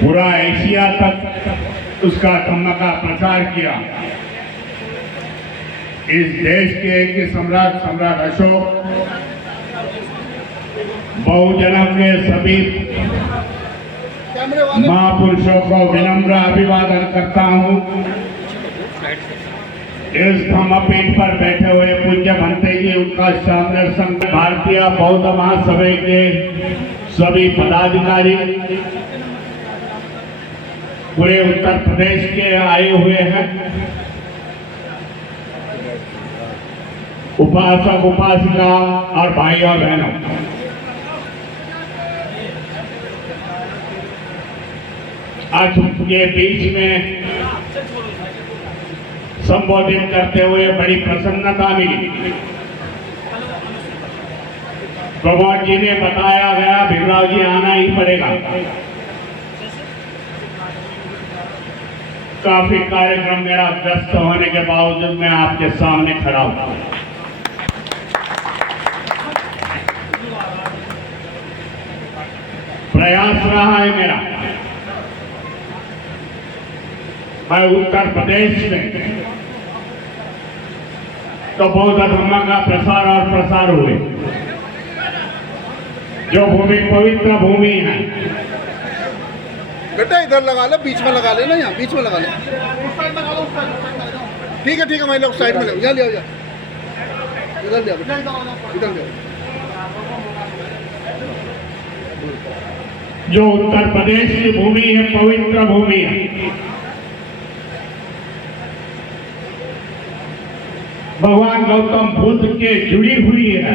पूरा एशिया तक उसका धम्म का प्रचार किया। इस देश के सम्राट अशोक बहुजनों के सभी महापुरुषों को विनम्र अभिवादन करता हूं। इस धम्मपीठ पर बैठे हुए पूज्य भंते जी, उनका शानदार संघ, भारतीय बौद्ध महासभा के सभी पदाधिकारी पूरे उत्तर प्रदेश के आए हुए हैं, उपासक उपासिका और भाई और बहनों, आज उनके बीच में संबोधित करते हुए बड़ी प्रसन्नता मिली। प्रमोद जी ने बताया गया भीमराव जी आना ही पड़ेगा। काफी कार्यक्रम मेरा व्यस्त होने के बावजूद मैं आपके सामने खड़ा हूं। प्रयास रहा है मेरा, मैं उत्तर प्रदेश में तो बौद्ध धर्म का प्रसार और प्रसार हुए। जो भूमि पवित्र भूमि है, बेटा इधर लगा ले, बीच में लगा ले ना, यहाँ बीच में लगा ले। ठीक है मैं लोग साइड में ले, यहाँ ले आओ, इधर ले आओ, इधर ले आओ। जो उत्तर प्रदेश की भूमि है, पवित्र भूमि है। भगवान गौतम बुद्ध के जुड़ी हुई है,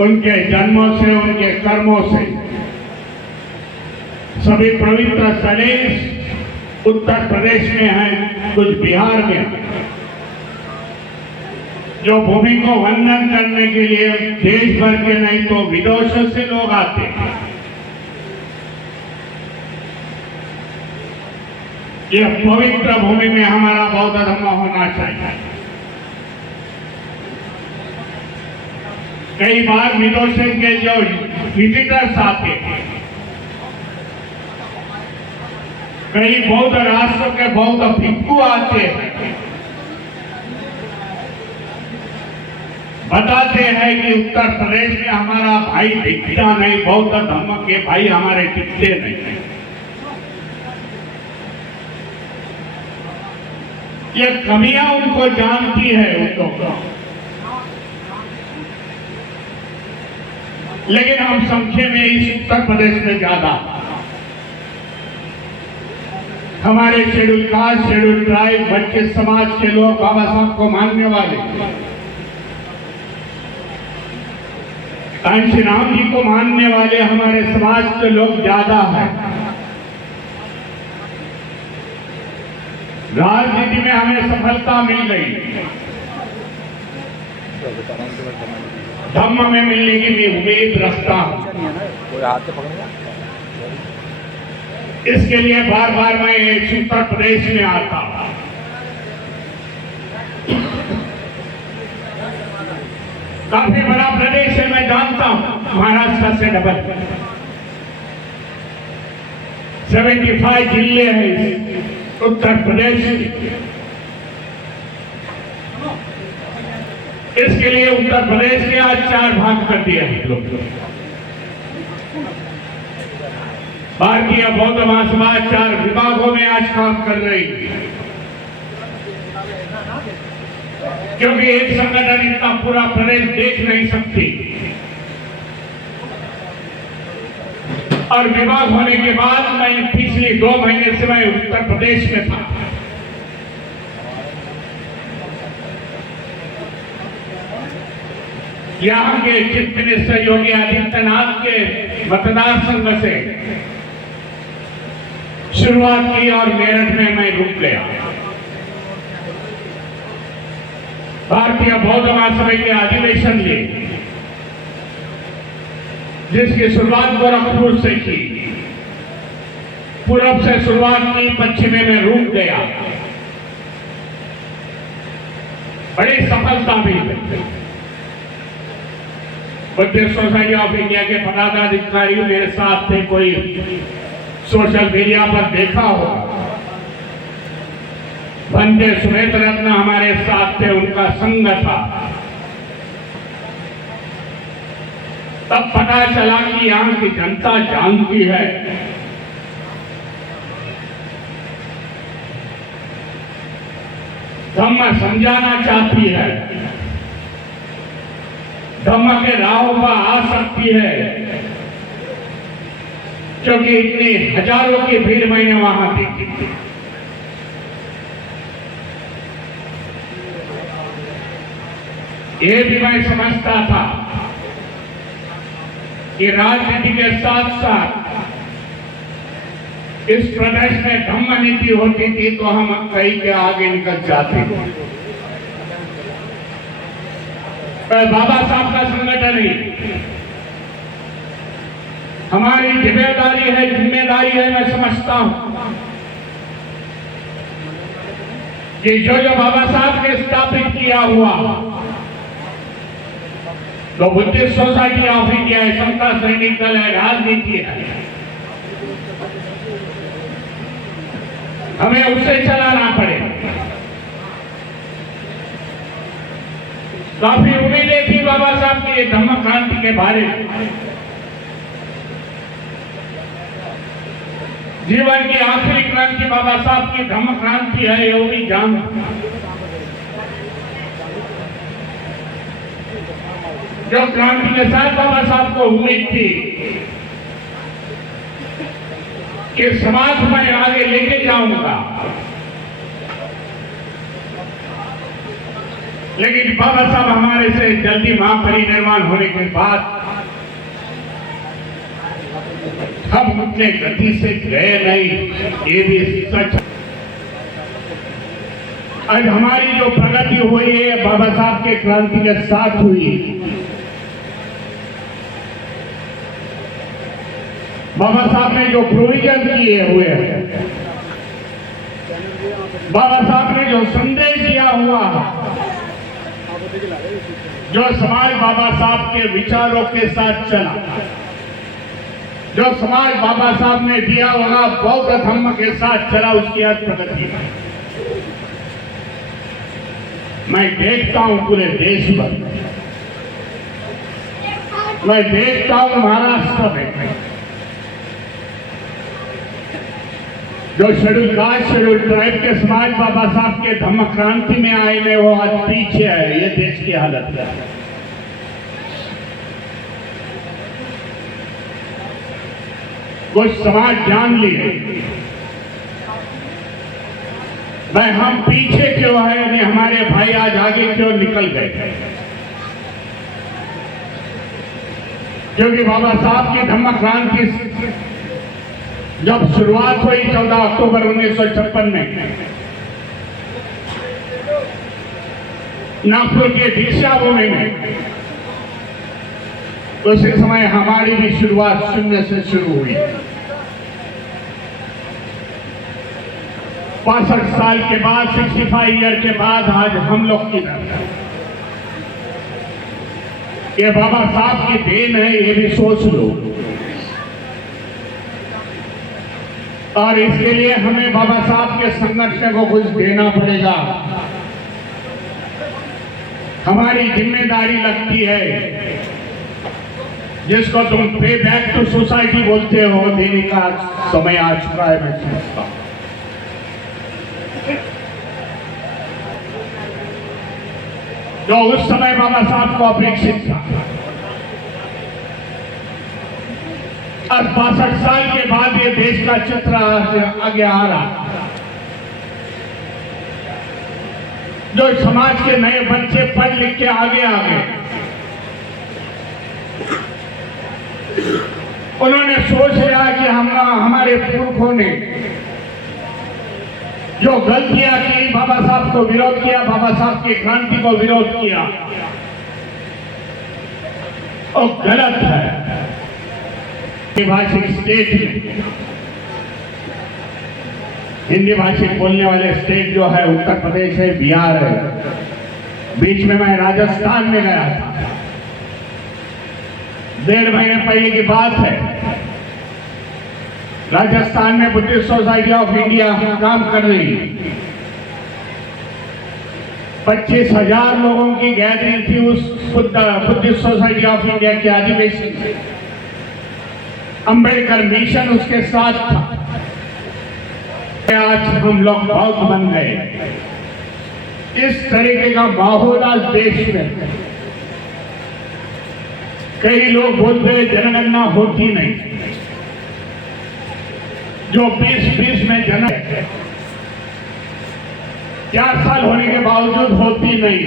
उनके जन्मों से, उनके कर्मों से। सभी पवित्र स्थल उत्तर प्रदेश में हैं, कुछ बिहार में। जो भूमि को वंदन करने के लिए देश भर के नहीं तो विदेशों से लोग आते हैं। यह पवित्र भूमि में हमारा बौद्ध धर्म होना चाहिए। कई बार विदेशों के जो विजिटर्स आते हैं, कई बौद्ध राष्ट्रों के बौद्ध भिक्षु आते हैं, बताते हैं कि उत्तर प्रदेश में हमारा भाई दिखता नहीं, बौद्ध धर्म के भाई हमारे दिखते नहीं। ये कमियां उनको जानती है उनको, लेकिन हम संख्या में इस उत्तर प्रदेश में ज्यादा, हमारे शेड्यूल कास्ट, शेड्यूल ट्राइब, बच्चे समाज के लोग, बाबा साहब को मानने वाले, श्री राम जी को मानने वाले हमारे समाज के लोग ज्यादा हैं। राजनीति में हमें सफलता मिल गई, धम्म में मिलने की भी उम्मीद रखता हूं। इसके लिए बार बार मैं उत्तर प्रदेश में आता हूं। काफी बड़ा प्रदेश है, मैं जानता हूं, महाराष्ट्र से डबल 75 जिले हैं उत्तर प्रदेश। इसके लिए उत्तर प्रदेश के आज 4 भाग कर दिया है लोग। भारतीय बौद्ध महासभा 4 विभागों में आज काम कर रही है, क्योंकि एक संगठन इतना पूरा प्रदेश देख नहीं सकती। और विभाग होने के बाद मैं पिछले 2 महीने से मैं उत्तर प्रदेश में था। यहाँ के चीफ मिनिस्टर योगी आदित्यनाथ के मतदार संघ से शुरुआत की और मेरठ में मैं रुक गया। भारतीय बौद्ध महासभा के अधिवेशन लिए, जिसकी शुरुआत गोरखपुर से की, पूरब से शुरुआत की, पश्चिम में रुक गया। बड़ी सफलता भी बुद्धिस्ट सोसाइटी ऑफ इंडिया के पदाधिकारी मेरे साथ थे, कोई सोशल मीडिया पर देखा होगा। वंदे सुरेश रत्न हमारे साथ थे, उनका संग था। तब पता चला कि यहाँ की जनता जानती है धम्म समझाना चाहती है, धम्म के राहों पर आ सकती है, क्योंकि इतनी हजारों की भीड़ मैंने वहां देखी थी। ये भी मैं समझता था कि राजनीति के साथ साथ इस प्रदेश में धम्म नीति होती थी तो हम कहीं के आगे निकल जाते। पर बाबा साहब का संगठन ही हमारी जिम्मेदारी है। मैं समझता हूं कि जो बाबा साहब ने स्थापित किया हुआ तो बुद्धिस्ट सोसाइटी ऑफ इंडिया है, समता सैनिक दल है, राजनीति है, हमें उससे चलाना पड़ेगा। काफी उम्मीदें थी बाबा साहब की धम्म क्रांति के बारे में। जीवन की आखिरी क्रांति बाबा साहब की धम्म क्रांति है, ये भी जान। जो क्रांति के साथ बाबा साहब को उम्मीद थी कि समाज में आगे लेके जाऊंगा, लेकिन बाबा साहब हमारे से जल्दी महापरिनिर्वाण होने के बाद हम उतने गति से गए नहीं, ये भी सच। आज हमारी जो प्रगति हुई है बाबा साहब के क्रांति के साथ हुई। बाबा साहब ने जो प्रोविजन किए हुए हैं, बाबा साहब ने जो संदेश दिया हुआ, जो समाज बाबा साहब के विचारों के साथ चला, जो समाज बाबा साहब ने दिया हुआ बौद्ध धम्म के साथ चला, उसकी आज प्रगति है। मैं देखता हूं पूरे देश भर, मैं देखता हूं महाराष्ट्र में जो शेड्यूल कास्ट शेड्यूल ट्राइब के समाज बाबा साहब के धम्म क्रांति में आए ने वो आज पीछे है। ये देश की हालत है। कुछ समाज जान लिए भाई हम पीछे क्यों है, यानी हमारे भाई आज आगे क्यों निकल गए, क्योंकि बाबा साहब की धम्म क्रांति जब शुरुआत हुई 14 अक्टूबर 1956 में नागपुर के दीक्षा भूमि में, उसी समय हमारी भी शुरुआत शून्य से शुरू हुई। 65 साल के बाद, 65 ईयर के बाद आज हम लोग की तरफ ये बाबा साहब की देन है, ये भी सोच लो। और इसके लिए हमें बाबा साहब के संघर्ष को कुछ देना पड़ेगा। हमारी जिम्मेदारी लगती है, जिसको तुम पे बैक टू सोसाइटी बोलते हो, देने का समय आ चुका है। मैं समझता हूं जो उस समय बाबा साहब को अपेक्षित था, और 62 साल के बाद ये देश का चित्र आगे आ रहा, जो समाज के नए बच्चे पढ़ लिख के आगे आ गए, उन्होंने सोच लिया कि हमारे पुरखों ने जो गलतियां की, बाबा साहब को विरोध किया, बाबा साहब की क्रांति को विरोध किया, वो गलत है। भाषिक स्टेट में हिंदी भाषिक बोलने वाले स्टेट जो है उत्तर प्रदेश है, बिहार है। बीच में मैं राजस्थान में गया था, 1.5 महीने पहले की बात है, राजस्थान में बुद्धिस्ट सोसाइटी ऑफ इंडिया काम कर रही है। 25,000 लोगों की गैदरिंग थी उस बुद्धिस्ट सोसाइटी ऑफ इंडिया के अधिवेशन में। अंबेडकर मिशन उसके साथ था। आज हम लोग बहुत बन गए। इस तरीके का माहौल आज देश में है। कई लोग बोलते हैं जनगणना होती नहीं, जो 2020 में जनगणना 4 साल होने के बावजूद होती नहीं।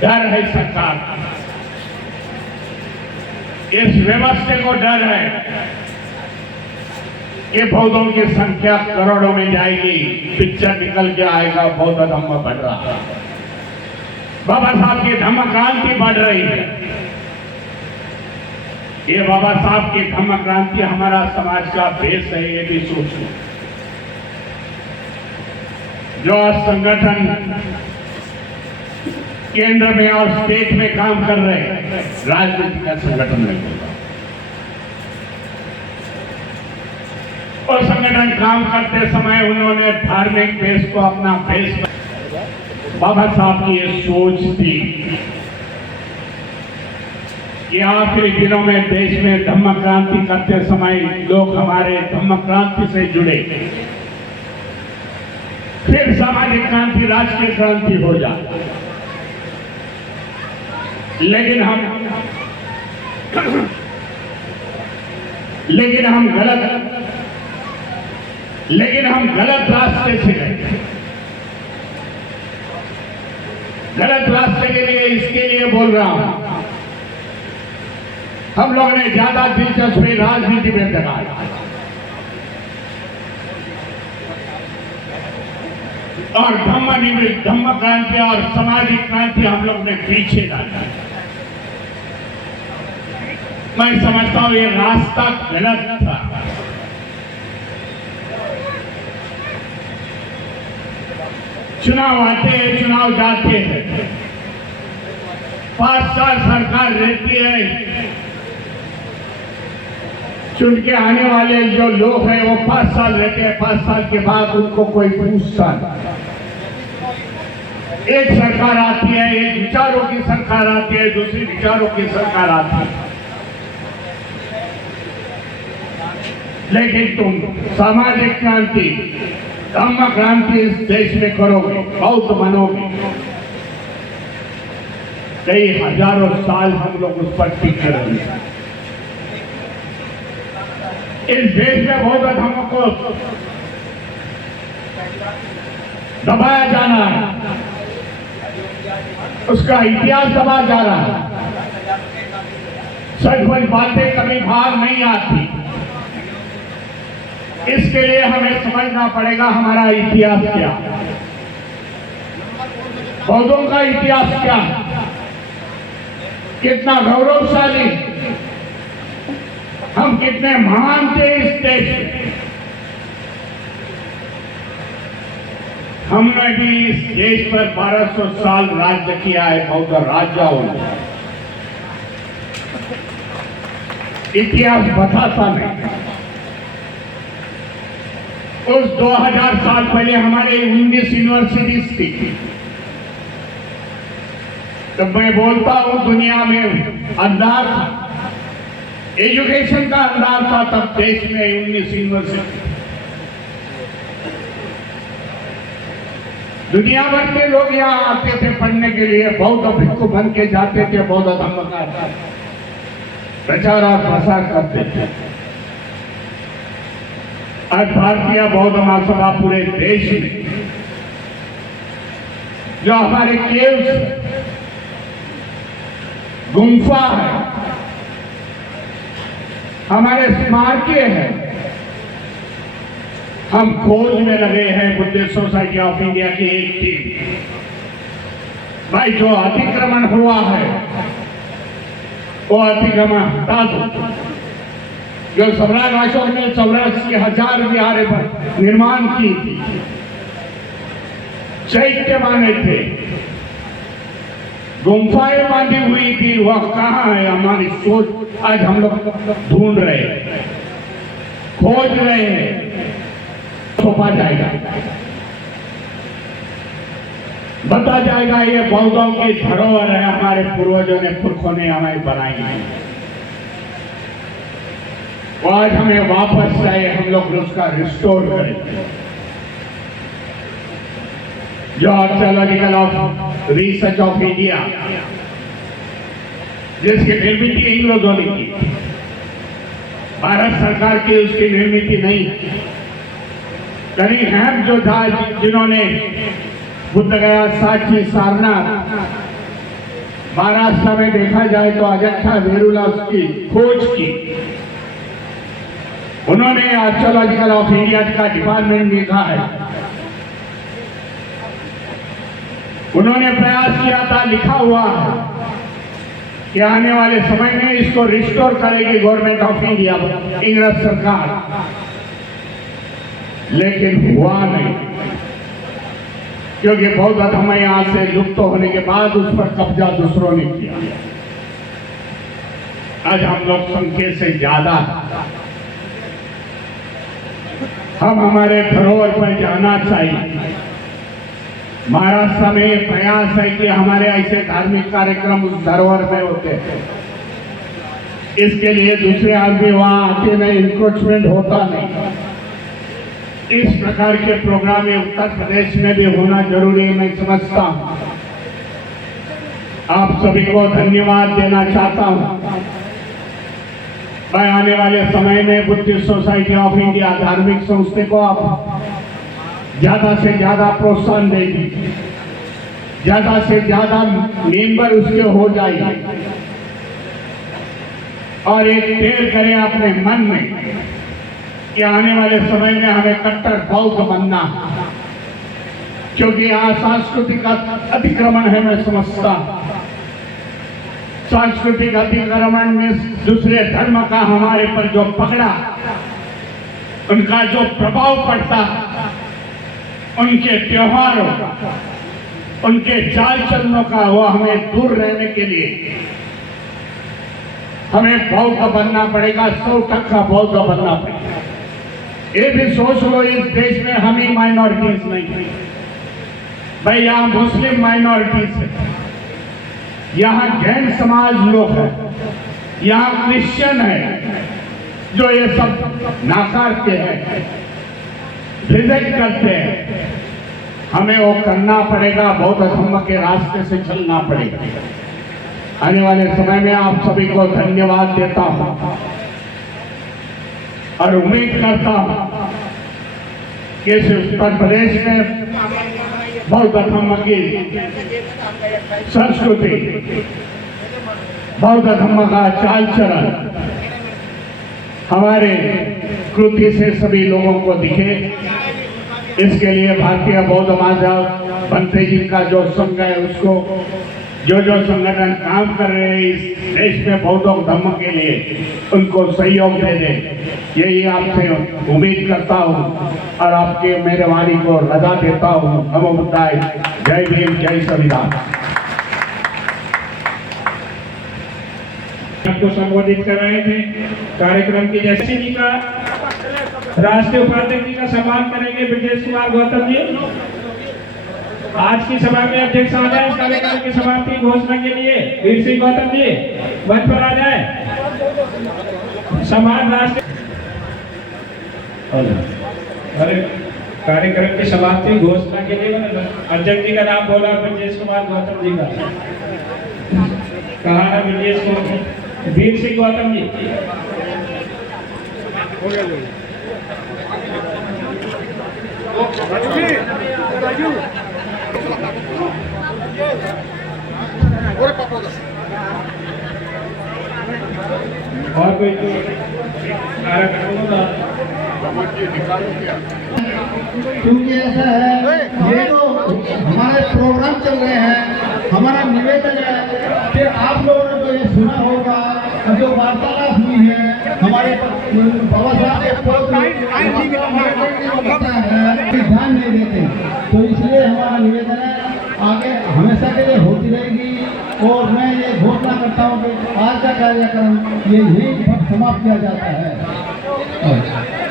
डर है सरकार का, इस व्यवस्था को डर है कि बौद्धों की संख्या करोड़ों में जाएगी। पिक्चर निकल के आएगा, बौद्ध धम्म बढ़ रहा है, बाबा साहब की धम्म क्रांति बढ़ रही है। ये बाबा साहब की धम्म क्रांति हमारा समाज का बेस है, ये भी सोचो। जो संगठन केंद्र में और स्टेट में काम कर रहे हैं, राजनीति का संगठन नहीं होगा। और संगठन काम करते समय उन्होंने धार्मिक बेस को अपना बेस, बाबा साहब की ये सोच थी कि आखिरी दिनों में देश में धम्म क्रांति करते समय लोग हमारे धम्म क्रांति से जुड़े, फिर सामाजिक क्रांति, राजकीय क्रांति हो जाए। लेकिन हम गलत रास्ते से गए। गलत रास्ते के लिए इसके लिए बोल रहा हूं, हम लोगों ने ज्यादा दिलचस्पी राजनीति में दिखाया और धम्म क्रांति और सामाजिक क्रांति हम लोग ने पीछे डाला। मैं समझता हूं ये रास्ता गलत था। चुनाव आते हैं, चुनाव जाते हैं, 5 साल सरकार रहती है। चुन के आने वाले जो लोग हैं वो 5 साल रहते हैं। 5 साल के बाद उनको कोई पूछता नहीं। एक सरकार आती है, एक विचारों की सरकार आती है, दूसरी विचारों की सरकार आती है। लेकिन तुम सामाजिक क्रांति, धम्म क्रांति इस देश में करोगे, बौद्ध बनोगे, कई हजारों साल हम लोग उस पर टिके रहेंगे। इस देश में बौद्ध धर्म को दबाया जाना है, उसका इतिहास दबा जा रहा है। सच बातें कभी बाहर नहीं आती। इसके लिए हमें समझना पड़ेगा हमारा इतिहास क्या, बौद्धों का इतिहास क्या, कितना गौरवशाली, हम कितने महान थे इस देश में। हमने भी इस देश पर 1200 साल राज्य किया है बौद्ध राजाओं ने। इतिहास बताता नहीं। उस 2000 साल पहले हमारे 19 यूनिवर्सिटीज थी। तो मैं बोलता हूं दुनिया में अंधार था, एजुकेशन का अंधार था तब देश में 19 यूनिवर्सिटी। दुनिया भर के लोग यहाँ आते थे पढ़ने के लिए, बौद्ध भिक्षु बन के जाते थे, बौद्ध धर्म का प्रचार और प्रसार करते थे। आज भारतीय बौद्ध महासभा पूरे देश में जो हमारे केव्स, गुम्फा है, हमारे स्मारके हैं, हम खोज में लगे हैं। बुद्धिस्ट सोसाइटी ऑफ इंडिया की एक टीम, भाई जो अतिक्रमण हुआ है वो अतिक्रमण हटा दो। जो सम्राट अशोक ने 84,000 विहारे पर निर्माण की थी, चैत्य माने थे, गुम्फाएं बांधी हुई थी, वह कहाँ है? हमारी सोच आज हम लोग ढूंढ रहे हैं, खोज रहे हैं, छुपा जाएगा, बता जाएगा ये बौद्धों की धरोहर है, हमारे पूर्वजों ने पुरखों ने हमें बनाई है। वो आज हमें वापस चाहिए, हम लोग उसका रिस्टोर करें। जो archaeological of research of India, जिसकी निर्मित इन लोगों ने की, भारत सरकार की उसकी निर्मित नहीं। कहीं हम जो था, जिन्होंने बुद्ध गया, साक्षी, सारनाथ, महाराष्ट्र में देखा जाए तो अजंता वेरूला की खोज की, उन्होंने आर्कियोलॉजिकल ऑफ इंडिया का डिपार्टमेंट देखा है। उन्होंने प्रयास किया था, लिखा हुआ है कि आने वाले समय में इसको रिस्टोर करेगी गवर्नमेंट ऑफ इंडिया, इंग्रज सरकार, लेकिन हुआ नहीं, क्योंकि बौद्ध धर्म यहां से लुप्त होने के बाद उस पर कब्जा दूसरों ने किया। आज हम लोग संख्या से ज्यादा, हम हमारे धरोहर पर जाना चाहिए। महाराष्ट्र में प्रयास है कि हमारे ऐसे धार्मिक कार्यक्रम उस धरोहर में होते हैं। इसके लिए दूसरे आदमी वहां आते नहीं, इंक्रोचमेंट होता नहीं। इस प्रकार के प्रोग्राम में उत्तर प्रदेश में भी होना जरूरी है, मैं समझता हूं। आप सभी को धन्यवाद देना चाहता हूं। मैं आने वाले समय में बुद्धिस्ट सोसाइटी ऑफ इंडिया धार्मिक संस्था को आप ज्यादा से ज्यादा प्रोत्साहन देगी, ज्यादा से ज्यादा मेंबर उसके हो जाएंगे, और एक तय करें अपने मन में कि आने वाले समय में हमें कट्टर बौद्ध बनना, क्योंकि यहाँ सांस्कृतिक अतिक्रमण है। मैं समझता सांस्कृतिक अतिक्रमण में दूसरे धर्म का हमारे पर जो पकड़ा, उनका जो प्रभाव पड़ता, उनके त्योहारों का, उनके चाल चलनों का, वो हमें दूर रहने के लिए हमें बौद्ध बनना पड़ेगा, 100% बौद्ध बनना पड़ेगा। ये भी सोच लो, इस देश में हम ही माइनॉरिटीज नहीं भाई, यहाँ मुस्लिम माइनॉरिटीज है, यहाँ जैन समाज लोग हैं, यहाँ क्रिश्चियन है, जो ये सब नाकारते हैं, रिजेक्ट करते हैं। हमें वो करना पड़ेगा, बौद्ध धर्म के रास्ते से चलना पड़ेगा। आने वाले समय में आप सभी को धन्यवाद देता हूं और उम्मीद करता हूं कि इस उत्तर प्रदेश में बौद्ध धर्म की संस्कृति, बौद्ध धर्म का चाल चलन हमारे कृति से सभी लोगों को दिखे। इसके लिए भारतीय बौद्ध महासभा बनते जी का जो संघ है, उसको जो जो संगठन काम कर रहे हैं इस देश में बौद्ध धर्म के लिए, उनको सहयोग दे दे, यही आपसे उम्मीद करता हूँ और आपके मेहरबानी को रजा देता हूँ। नमो बुद्धाय, जय भीम, जय संविधान। आपको संबोधित कर रहे थे कार्यक्रम की जैसे जी का राष्ट्रीय उपाध्यक्ष जी का सम्मान करेंगे ब्रजेश कुमार गौतम जी। आज की सभा के अध्यक्ष आ जाए, इस कार्यक्रम की समाप्ति घोषणा के लिए वीर सिंह गौतम जी मंच पर आ जाए। सम्मान राष्ट्र कार्यक्रम की समाप्ति घोषणा के लिए अध्यक्ष जी का नाम बोला, ब्रजेश कुमार गौतम जी का कहा ना, ब्रजेश को वीर सिंह गौतम जी। और कोई क्योंकि ऐसा है, ये तो हमारे प्रोग्राम चल रहे हैं। हमारा निवेदन है कि आप लोगों ने तो ये सुना होगा, जो वार्तालाप हुई है हमारे बाबा साहब के ध्यान नहीं देते, तो इसलिए हमारा निवेदन है आगे हमेशा के लिए होती रहेगी। और मैं ये घोषणा करता हूँ कि आज का कार्यक्रम ये यहीं पर समाप्त किया जाता है।